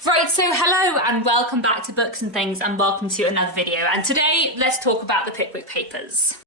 Right, so hello and welcome back to Books and Things and welcome to another video. And today, let's talk about the Pickwick Papers.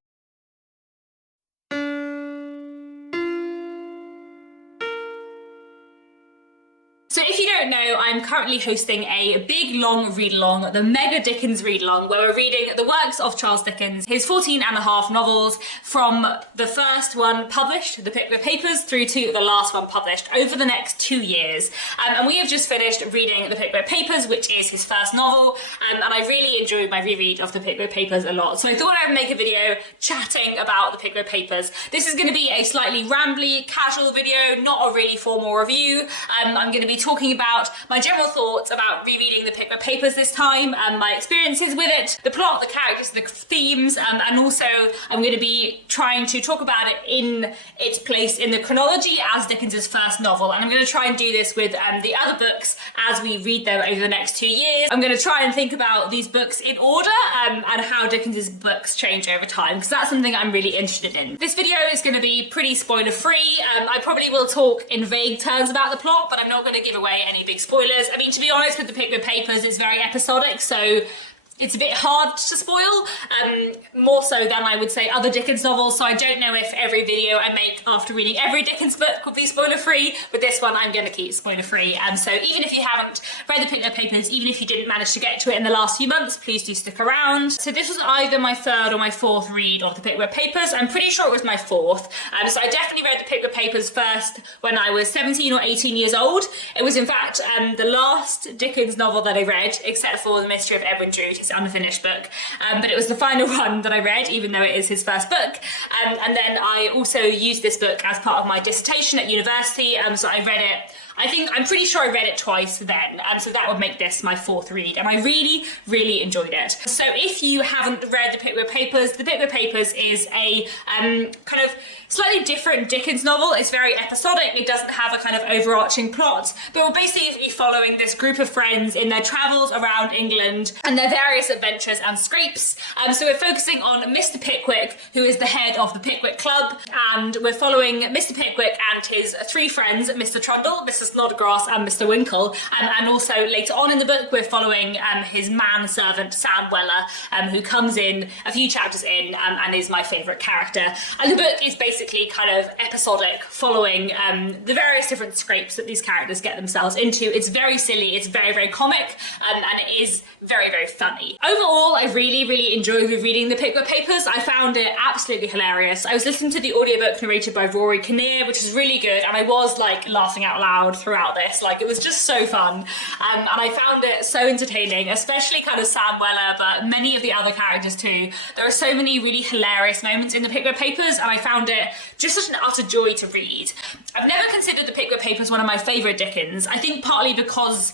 So if you don't know, I'm currently hosting a big, long read-along, the Mega Dickens Readalong, where we're reading the works of Charles Dickens, his 14 and a half novels, from the first one published, the Pickwick Papers, through to the last one published, over the next 2 years. And we have just finished reading the Pickwick Papers, which is his first novel, and I really enjoyed my reread of the Pickwick Papers a lot. So I thought I would make a video chatting about the Pickwick Papers. This is going to be a slightly rambly, casual video, not a really formal review. I'm going to be talking about my general thoughts about rereading the Pickwick Papers this time, and my experiences with it, the plot, the characters, the themes, and also I'm going to be trying to talk about it in its place in the chronology as Dickens's first novel, and I'm going to try and do this with the other books as we read them over the next 2 years. I'm going to try and think about these books in order and how Dickens's books change over time, because that's something I'm really interested in. This video is going to be pretty spoiler free. I probably will talk in vague terms about the plot, but I'm not going to give away any big spoilers. I mean, to be honest, with the Pickwick Papers, it's very episodic, so it's a bit hard to spoil, more so than I would say other Dickens novels, so I don't know if every video I make after reading every Dickens book will be spoiler-free. With this one, I'm going to keep spoiler-free, and so even if you haven't read the Pickwick Papers, even if you didn't manage to get to it in the last few months, please do stick around. So this was either my third or my fourth read of the Pickwick Papers. I'm pretty sure it was my fourth, so I definitely read the Pickwick Papers first when I was 17 or 18 years old. It was in fact the last Dickens novel that I read, except for The Mystery of Edwin Drood, his unfinished book, but it was the final one that I read, even though it is his first book. And then I also used this book as part of my dissertation at university, so I read it, I'm pretty sure I read it twice then, so that would make this my fourth read, and I really, really enjoyed it. So if you haven't read the Pickwick Papers is a kind of slightly different Dickens novel. It's very episodic, it doesn't have a kind of overarching plot, but we're basically following this group of friends in their travels around England and their various adventures and scrapes. So we're focusing on Mr. Pickwick, who is the head of the Pickwick Club, and we're following Mr. Pickwick and his three friends, Mr. Trundle, Mr. Snodgrass and Mr. Winkle, and also later on in the book we're following his manservant Sam Weller, who comes in a few chapters in and is my favourite character. And the book is basically kind of episodic, following the various different scrapes that these characters get themselves into. It's very silly, it's very, very comic, and it is very, very funny. Overall, I really, really enjoyed reading the Pickwick Papers. I found it absolutely hilarious. I was listening to the audiobook narrated by Rory Kinnear, which is really good, and I was like laughing out loud throughout this. Like, it was just so fun, and I found it so entertaining, especially kind of Sam Weller, but many of the other characters too. There are so many really hilarious moments in the Pickwick Papers, and I found it just such an utter joy to read. I've never considered the Pickwick Papers one of my favourite Dickens. I think partly because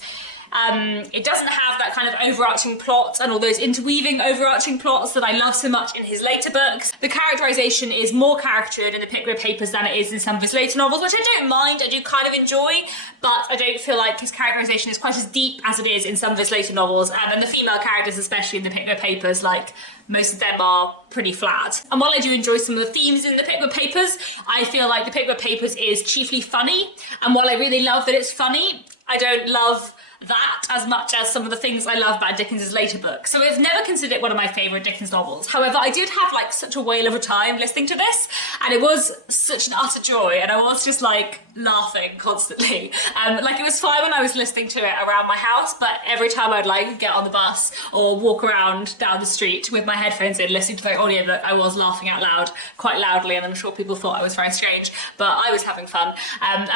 it doesn't have that kind of overarching plot and all those interweaving overarching plots that I love so much in his later books. The characterisation is more caricatured in the Pickwick Papers than it is in some of his later novels, which I don't mind, I do kind of enjoy, but I don't feel like his characterisation is quite as deep as it is in some of his later novels, and the female characters, especially in the Pickwick Papers, like, most of them are pretty flat. And while I do enjoy some of the themes in the Pickwick Papers, I feel like the Pickwick Papers is chiefly funny, and while I really love that it's funny, I don't love that as much as some of the things I love about Dickens's later books. So I've never considered it one of my favourite Dickens novels. However, I did have like such a whale of a time listening to this, and it was such an utter joy, and I was just like laughing constantly. Like, it was fine when I was listening to it around my house, but every time I'd like get on the bus or walk around down the street with my headphones in listening to the audiobook, I was laughing out loud quite loudly, and I'm sure people thought I was very strange, but I was having fun. And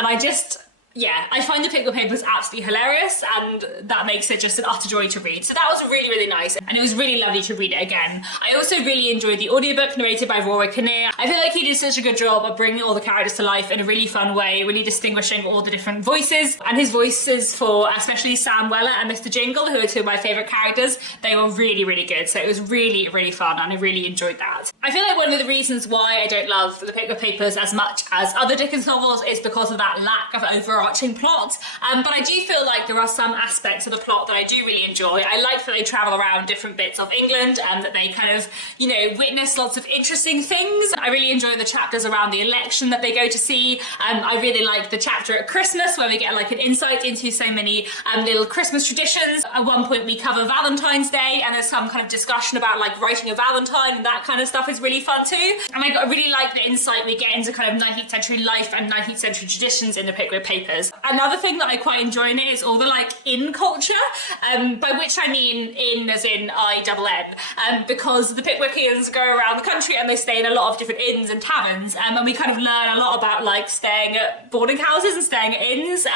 I find the Pickwick Papers absolutely hilarious, and that makes it just an utter joy to read. So that was really, really nice, and it was really lovely to read it again. I also really enjoyed the audiobook narrated by Rory Kinnear. I feel like he did such a good job of bringing all the characters to life in a really fun way, really distinguishing all the different voices. And his voices for especially Sam Weller and Mr. Jingle, who are two of my favourite characters, they were really, really good. So it was really, really fun, and I really enjoyed that. I feel like one of the reasons why I don't love the Pickwick Papers as much as other Dickens novels is because of that lack of overall overarching plot, but I do feel like there are some aspects of the plot that I do really enjoy. I like that they travel around different bits of England and that they kind of, you know, witness lots of interesting things. I really enjoy the chapters around the election that they go to see. I really like the chapter at Christmas where we get like an insight into so many little Christmas traditions. At one point we cover Valentine's Day and there's some kind of discussion about like writing a Valentine, and that kind of stuff is really fun too. And I really like the insight we get into kind of 19th century life and 19th century traditions in the Pickwick Papers. Another thing that I quite enjoy in it is all the like inn culture, by which I mean inn as in I-double-N, because the Pickwickians go around the country and they stay in a lot of different inns and taverns, and we kind of learn a lot about like staying at boarding houses and staying at inns,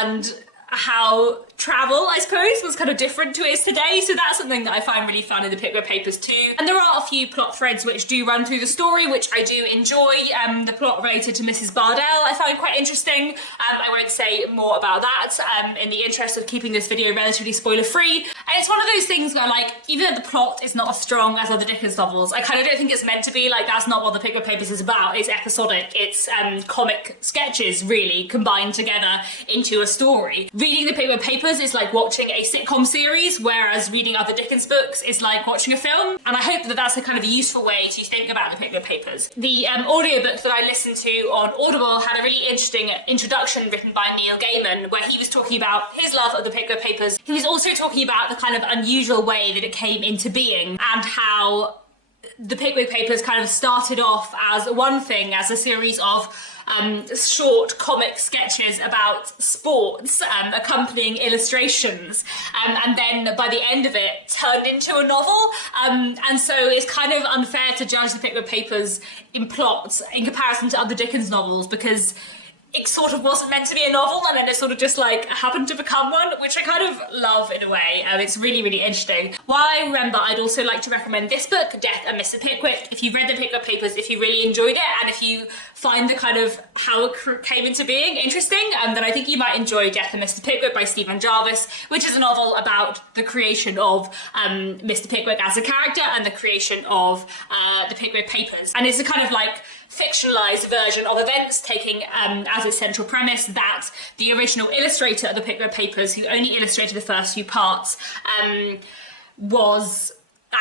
and how travel, I suppose, was kind of different to it is today. So that's something that I find really fun in the Pickwick Papers too. And there are a few plot threads which do run through the story, which I do enjoy. The plot related to Mrs. Bardell I find quite interesting. I won't say more about that in the interest of keeping this video relatively spoiler free. And it's one of those things where, like, even though the plot is not as strong as other Dickens novels, I kind of don't think it's meant to be. Like, that's not what the Pickwick Papers is about. It's episodic. It's comic sketches really combined together into a story. Reading the Pickwick Papers is like watching a sitcom series, whereas reading other Dickens books is like watching a film. And I hope that that's a kind of a useful way to think about the Pickwick Papers. The audiobook that I listened to on Audible had a really interesting introduction written by Neil Gaiman, where he was talking about his love of the Pickwick Papers. He was also talking about the kind of unusual way that it came into being and how the Pickwick Papers kind of started off as one thing, as a series of short comic sketches about sports, accompanying illustrations, and then by the end of it turned into a novel. And so it's kind of unfair to judge the Pickwick Papers in plot in comparison to other Dickens novels, because it sort of wasn't meant to be a novel and then it sort of just like happened to become one, which I kind of love in a way. It's really, really interesting. While I remember, I'd also like to recommend this book, Death and Mr. Pickwick. If you've read the Pickwick Papers, if you really enjoyed it, and if you find the kind of how it came into being interesting, then I think you might enjoy Death and Mr. Pickwick by Stephen Jarvis, which is a novel about the creation of Mr. Pickwick as a character and the creation of the Pickwick Papers. And it's a kind of like fictionalized version of events, taking as its central premise that the original illustrator of the Pickwick Papers, who only illustrated the first few parts, was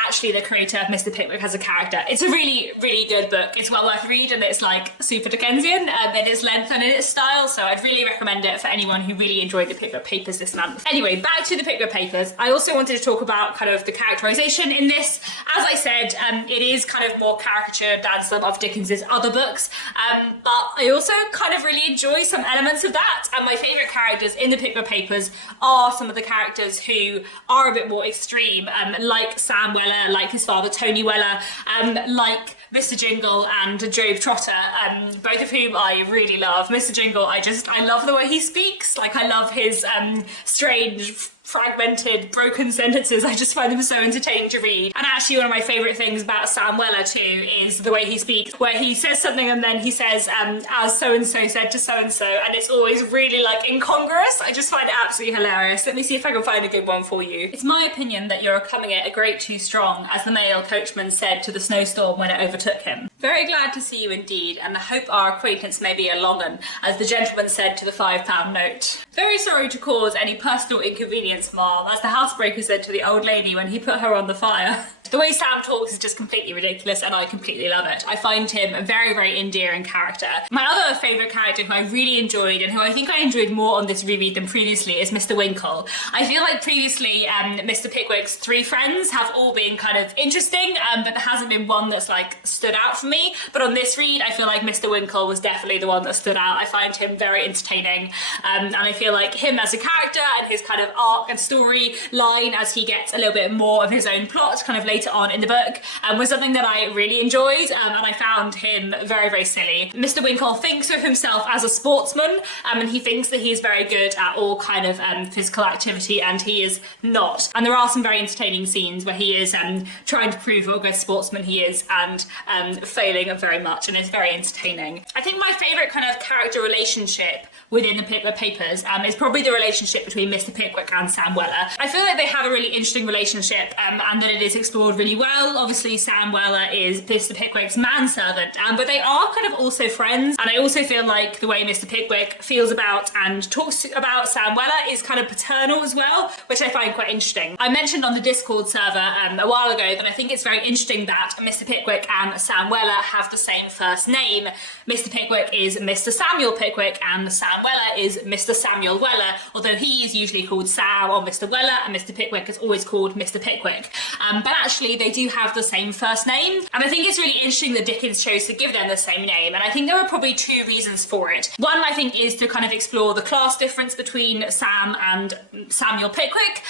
actually the creator of Mr. Pickwick as a character. It's a really, really good book. It's well worth read, and it's like super Dickensian in its length and in its style, so I'd really recommend it for anyone who really enjoyed the Pickwick Papers this month. Anyway, back to the Pickwick Papers. I also wanted to talk about kind of the characterization in this. As I said, it is kind of more caricatured than some of Dickens's other books, but I also kind of really enjoy some elements of that, and my favourite characters in the Pickwick Papers are some of the characters who are a bit more extreme, like Sam Weller, like his father Tony Weller, like Mr. Jingle and Job Trotter, both of whom I really love. Mr. Jingle, I love the way he speaks. Like, I love his strange, fragmented, broken sentences. I just find them so entertaining to read. And actually one of my favourite things about Sam Weller too is the way he speaks, where he says something and then he says, as so-and-so said to so-and-so, and it's always really like incongruous. I just find it absolutely hilarious. Let me see if I can find a good one for you. It's my opinion that you're coming it a great too strong, as the male coachman said to the snowstorm when it overtook him. Very glad to see you indeed, and I hope our acquaintance may be a long un, as the gentleman said to the £5 note. Very sorry to cause any personal inconvenience, ma'am, as the housebreaker said to the old lady when he put her on the fire. The way Sam talks is just completely ridiculous, and I completely love it. I find him a very, very endearing character. My other favourite character who I really enjoyed, and who I think I enjoyed more on this reread than previously, is Mr. Winkle. I feel like previously Mr. Pickwick's three friends have all been kind of interesting, but there hasn't been one that's like stood out for me. But on this read, I feel like Mr. Winkle was definitely the one that stood out. I find him very entertaining, and I feel like him as a character and his kind of arc and story line as he gets a little bit more of his own plot kind of later on in the book was something that I really enjoyed, and I found him very, very silly. Mr. Winkle thinks of himself as a sportsman, and he thinks that he's very good at all kind of physical activity, and he is not. And there are some very entertaining scenes where he is trying to prove what a good sportsman he is, and failing very much, and it's very entertaining. I think my favourite kind of character relationship within the Pickwick Papers is probably the relationship between Mr. Pickwick and Sam Weller. I feel like they have a really interesting relationship and that it is explored really well. Obviously, Sam Weller is Mr. Pickwick's manservant, but they are kind of also friends, and I also feel like the way Mr. Pickwick feels about and talks about Sam Weller is kind of paternal as well, which I find quite interesting. I mentioned on the Discord server a while ago that I think it's very interesting that Mr. Pickwick and Sam Weller have the same first name. Mr. Pickwick is Mr. Samuel Pickwick and Sam Weller is Mr. Samuel Weller, although he is usually called Sam or Mr. Weller and Mr. Pickwick is always called Mr. Pickwick. But actually they do have the same first name, and I think it's really interesting that Dickens chose to give them the same name, and I think there were probably two reasons for it. One, I think, is to kind of explore the class difference between Sam and Samuel Pickwick,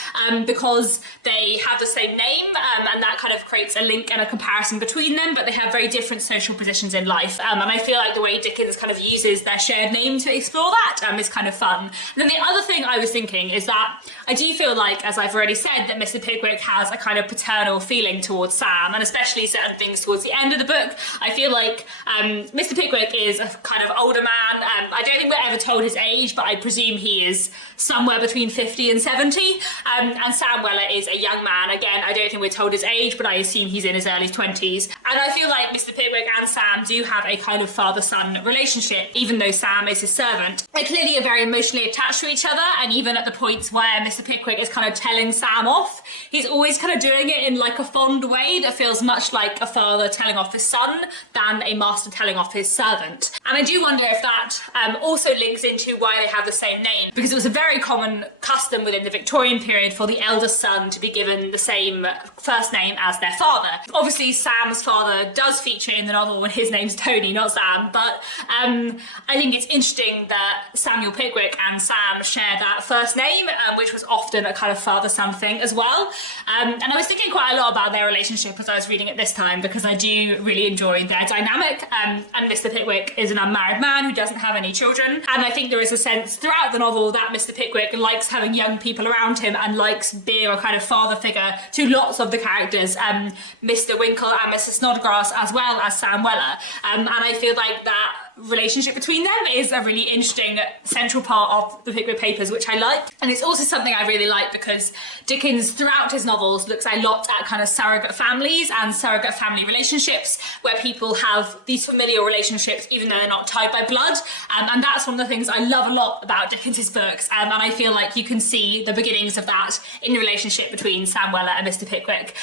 because they have the same name, and that kind of creates a link and a comparison between them, but they have very different social positions in life, and I feel like the way Dickens kind of uses their shared name to explore that is kind of fun. And then the other thing I was thinking is that I do feel like, as I've already said, that Mr. Pickwick has a kind of paternal feeling towards Sam, and especially certain things towards the end of the book. I feel like Mr. Pickwick is a kind of older man. I don't think we're ever told his age, but I presume he is somewhere between 50 and 70. And Sam Weller is a young man. Again, I don't think we're told his age, but I assume he's in his early 20s. And I feel like Mr. Pickwick and Sam do have a kind of father-son relationship, even though Sam is his servant. They clearly are very emotionally attached to each other, and even at the points where Mr. Pickwick is kind of telling Sam off, he's always kind of doing it in like a fond way that feels much like a father telling off his son than a master telling off his servant. And I do wonder if that also links into why they have the same name, because it was a very common custom within the Victorian period for the eldest son to be given the same first name as their father. Obviously, Sam's father does feature in the novel when his name's Tony, not Sam, but I think it's interesting that Samuel Pickwick and Sam share that first name, which was often a kind of father-son thing as well. And I was thinking quite a lot about their relationship as I was reading it this time, because I do really enjoy their dynamic. And Mr. Pickwick is an unmarried man who doesn't have any children. And I think there is a sense throughout the novel that Mr. Pickwick likes having young people around him and likes being a kind of father figure to lots of the characters, Mr. Winkle and Mr. Snodgrass, as well as Sam Weller. And I feel like that relationship between them is a really interesting central part of the Pickwick Papers, which I like. And it's also something I really like because Dickens throughout his novels looks a lot at kind of surrogate families and surrogate family relationships where people have these familial relationships even though they're not tied by blood, and that's one of the things I love a lot about Dickens's books, and I feel like you can see the beginnings of that in the relationship between Sam Weller and Mr. Pickwick,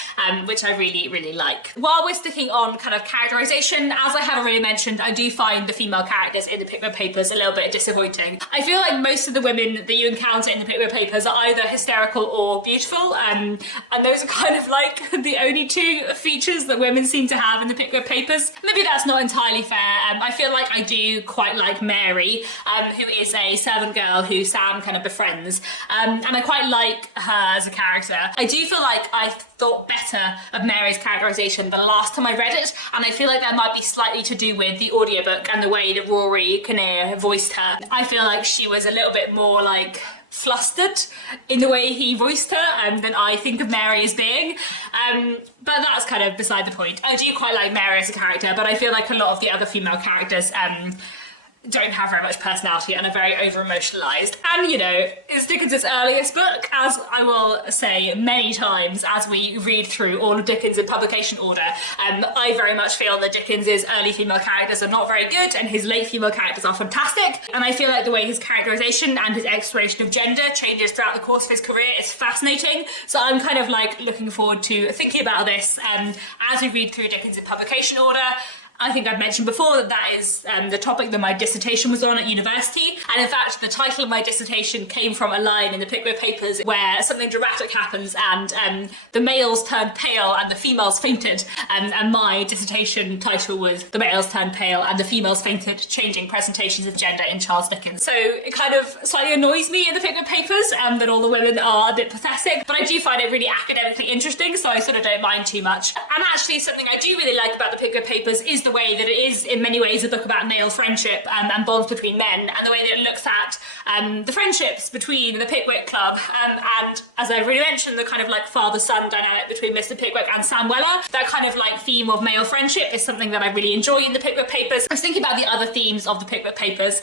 which I really, really like. While we're sticking on kind of characterisation, as I have already mentioned, I do find the female characters in the Pickwick Papers a little bit disappointing. I feel like most of the women that you encounter in the Pickwick Papers are either hysterical or beautiful, and those are kind of like the only two features that women seem to have in the Pickwick Papers. Maybe that's not entirely fair. I feel like I do quite like Mary, who is a servant girl who Sam kind of befriends, and I quite like her as a character. I do feel like I thought better of Mary's characterisation the last time I read it, and I feel like that might be slightly to do with the audiobook and the way that Rory Kinnear voiced her. I feel like she was a little bit more like flustered in the way he voiced her than I think of Mary as being, but that's kind of beside the point. I do quite like Mary as a character, but I feel like a lot of the other female characters don't have very much personality and are very over-emotionalised. And, you know, it's Dickens' earliest book, as I will say many times as we read through all of Dickens in publication order. I very much feel that Dickens' early female characters are not very good and his late female characters are fantastic. And I feel like the way his characterisation and his exploration of gender changes throughout the course of his career is fascinating. So I'm kind of like looking forward to thinking about this as we read through Dickens in publication order. I think I've mentioned before that that is the topic that my dissertation was on at university. And in fact, the title of my dissertation came from a line in the Pickwick Papers where something dramatic happens and the males turned pale and the females fainted. And my dissertation title was The Males Turned Pale and the Females Fainted, Changing Presentations of Gender in Charles Dickens. So it kind of slightly annoys me in the Pickwick Papers that all the women are a bit pathetic, but I do find it really academically interesting, so I sort of don't mind too much. And actually something I do really like about the Pickwick Papers is the the way that it is in many ways a book about male friendship and bonds between men, and the way that it looks at the friendships between the Pickwick Club and, as I've already mentioned, the kind of like father-son dynamic between Mr. Pickwick and Sam Weller. That kind of like theme of male friendship is something that I really enjoy in the Pickwick Papers. I was thinking about the other themes of the Pickwick Papers.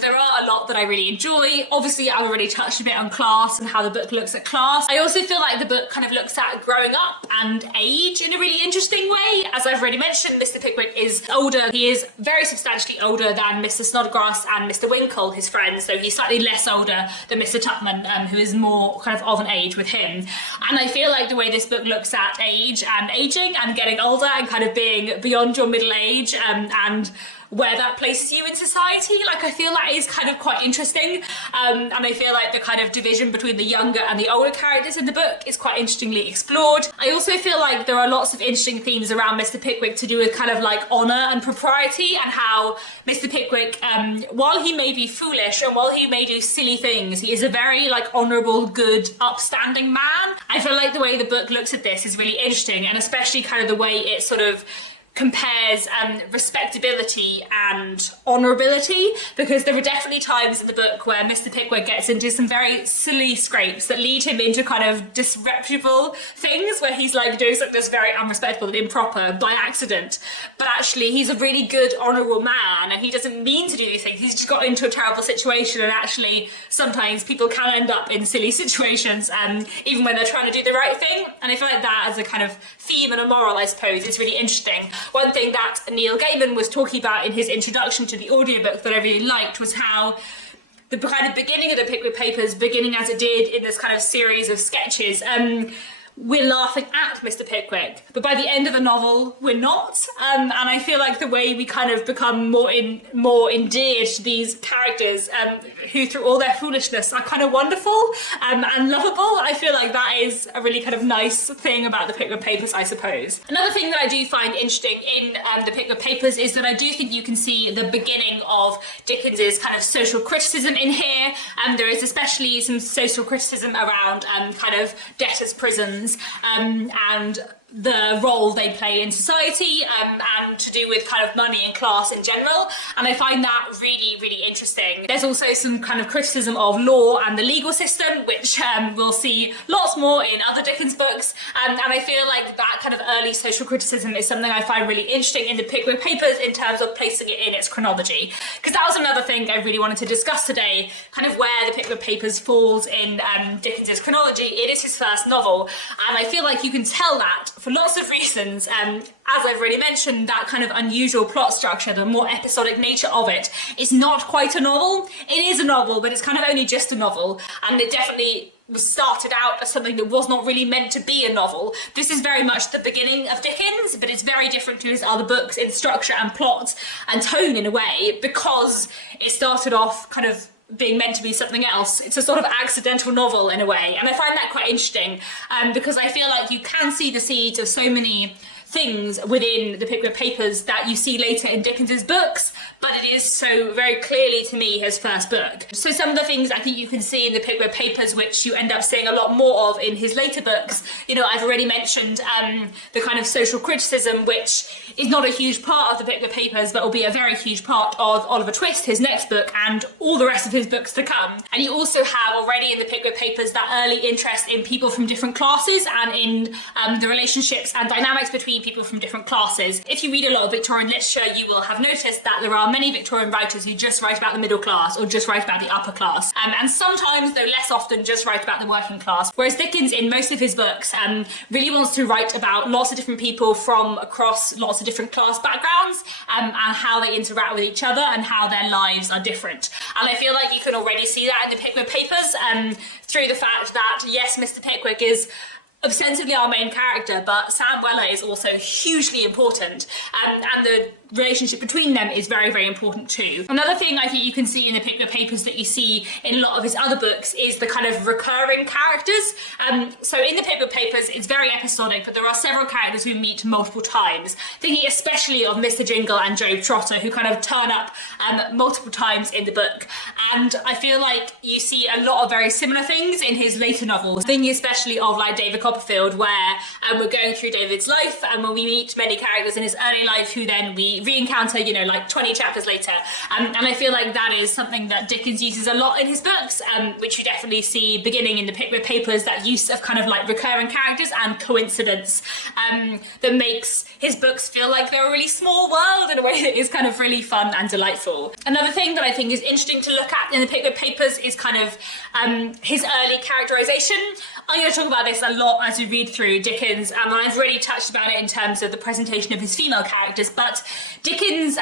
There are a lot that I really enjoy. Obviously, I've already touched a bit on class and how the book looks at class. I also feel like the book kind of looks at growing up and age in a really interesting way. As I've already mentioned, Mr. Pickwick is older. He is very substantially older than Mr. Snodgrass and Mr. Winkle, his friends, so he's slightly less older than Mr. Tupman, who is more kind of an age with him. And I feel like the way this book looks at age and aging and getting older and kind of being beyond your middle age and where that places you in society, like I feel that is kind of quite interesting, and I feel like the kind of division between the younger and the older characters in the book is quite interestingly explored. I also feel like there are lots of interesting themes around Mr. Pickwick to do with kind of like honour and propriety, and how Mr. Pickwick, while he may be foolish and while he may do silly things, he is a very like honourable, good, upstanding man. I feel like the way the book looks at this is really interesting, and especially kind of the way it sort of compares respectability and honourability, because there are definitely times in the book where Mr. Pickwick gets into some very silly scrapes that lead him into kind of disreputable things, where he's like doing something that's very unrespectable and improper by accident, but actually he's a really good, honourable man and he doesn't mean to do these things. He's just got into a terrible situation, and actually sometimes people can end up in silly situations even when they're trying to do the right thing. And I feel like that as a kind of theme and a moral, I suppose, is really interesting. One thing that Neil Gaiman was talking about in his introduction to the audiobook that I really liked was how the kind of beginning of the Pickwick Papers, beginning as it did in this kind of series of sketches, we're laughing at Mr. Pickwick, but by the end of the novel, we're not. And I feel like the way we kind of become more endeared to these characters, who through all their foolishness are kind of wonderful and lovable. I feel like that is a really kind of nice thing about the Pickwick Papers, I suppose. Another thing that I do find interesting in the Pickwick Papers is that I do think you can see the beginning of Dickens's kind of social criticism in here. There is especially some social criticism around kind of debtors' prisons, and the role they play in society, and to do with kind of money and class in general, and I find that really, really interesting. There's also some kind of criticism of law and the legal system, which we'll see lots more in other Dickens books, and I feel like that kind of early social criticism is something I find really interesting in the Pickwick Papers in terms of placing it in its chronology, because that was another thing I really wanted to discuss today, kind of where the Pickwick Papers falls in Dickens's chronology. It is his first novel, and I feel like you can tell that for lots of reasons. As I've already mentioned, that kind of unusual plot structure, the more episodic nature of it, is not quite a novel. It is a novel, but it's kind of only just a novel, and it definitely was started out as something that was not really meant to be a novel. This is very much the beginning of Dickens, but it's very different to his other books in structure and plot and tone in a way, because it started off kind of being meant to be something else. It's a sort of accidental novel in a way, and I find that quite interesting, because I feel like you can see the seeds of so many things within the Pickwick Papers that you see later in Dickens's books, but it is so very clearly to me his first book. So some of the things I think you can see in the Pickwick Papers, which you end up seeing a lot more of in his later books, you know, I've already mentioned the kind of social criticism, which is not a huge part of the Pickwick Papers, but will be a very huge part of Oliver Twist, his next book, and all the rest of his books to come. And you also have already in the Pickwick Papers that early interest in people from different classes and in the relationships and dynamics between people from different classes. If you read a lot of Victorian literature, you will have noticed that there are many Victorian writers who just write about the middle class or just write about the upper class, and sometimes, though less often, just write about the working class. Whereas Dickens, in most of his books, really wants to write about lots of different people from across lots of different class backgrounds, and how they interact with each other and how their lives are different. And I feel like you can already see that in the Pickwick Papers, through the fact that, yes, Mr. Pickwick is ostensibly our main character, but Sam Weller is also hugely important, and the relationship between them is very, very important too. Another thing I think you can see in the Pickwick Papers that you see in a lot of his other books is the kind of recurring characters. So in the Pickwick Papers, it's very episodic, but there are several characters we meet multiple times. Thinking especially of Mr. Jingle and Job Trotter, who kind of turn up multiple times in the book. And I feel like you see a lot of very similar things in his later novels. Thinking especially of like David Copperfield, where we're going through David's life, and when we meet many characters in his early life who then we re-encounter, you know, like 20 chapters later. And I feel like that is something that Dickens uses a lot in his books, which you definitely see beginning in the Pickwick Papers, that use of kind of like recurring characters and coincidence that makes his books feel like they're a really small world in a way that is kind of really fun and delightful. Another thing that I think is interesting to look at in the Pickwick Papers is kind of his early characterization. I'm going to talk about this a lot as we read through Dickens, and I've already touched about it in terms of the presentation of his female characters, but Dickens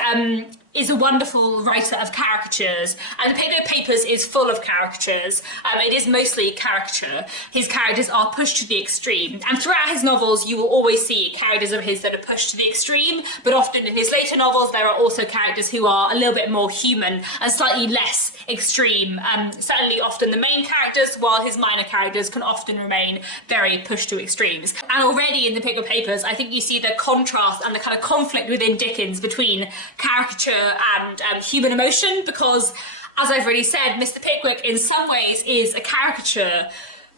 is a wonderful writer of caricatures, and the Pickwick Papers is full of caricatures. It is mostly caricature. His characters are pushed to the extreme, and throughout his novels you will always see characters of his that are pushed to the extreme, but often in his later novels there are also characters who are a little bit more human and slightly less extreme. Certainly often the main characters, while his minor characters can often remain very pushed to extremes. And already in the Pickwick Papers I think you see the contrast and the kind of conflict within Dickens between caricature and human emotion, because as I've already said, Mr. Pickwick in some ways is a caricature,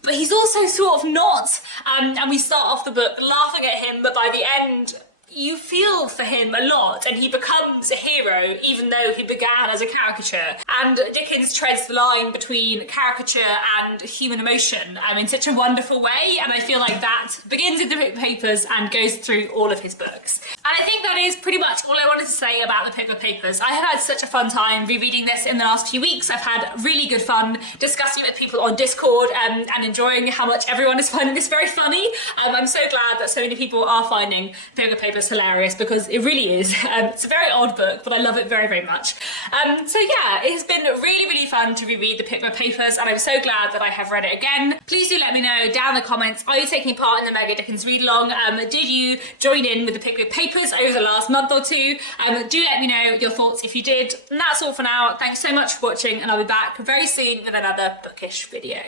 but he's also sort of not, and we start off the book laughing at him, but by the end you feel for him a lot, and he becomes a hero even though he began as a caricature. And Dickens treads the line between caricature and human emotion in such a wonderful way, and I feel like that begins in the Pickwick Papers and goes through all of his books. And I think that is pretty much all I wanted to say about the Pickwick Papers. I have had such a fun time rereading this in the last few weeks. I've had really good fun discussing it with people on Discord and enjoying how much everyone is finding this very funny. I'm so glad that so many people are finding Pickwick Papers hilarious, because it really is. It's a very odd book, but I love it very, very much. So yeah, it has been really, really fun to reread the Pickwick Papers, and I'm so glad that I have read it again. Please do let me know down in the comments, are you taking part in the Mega Dickens Readalong? Did you join in with the Pickwick Papers over the last month or two? Do let me know your thoughts if you did. And that's all for now. Thanks so much for watching, and I'll be back very soon with another bookish video.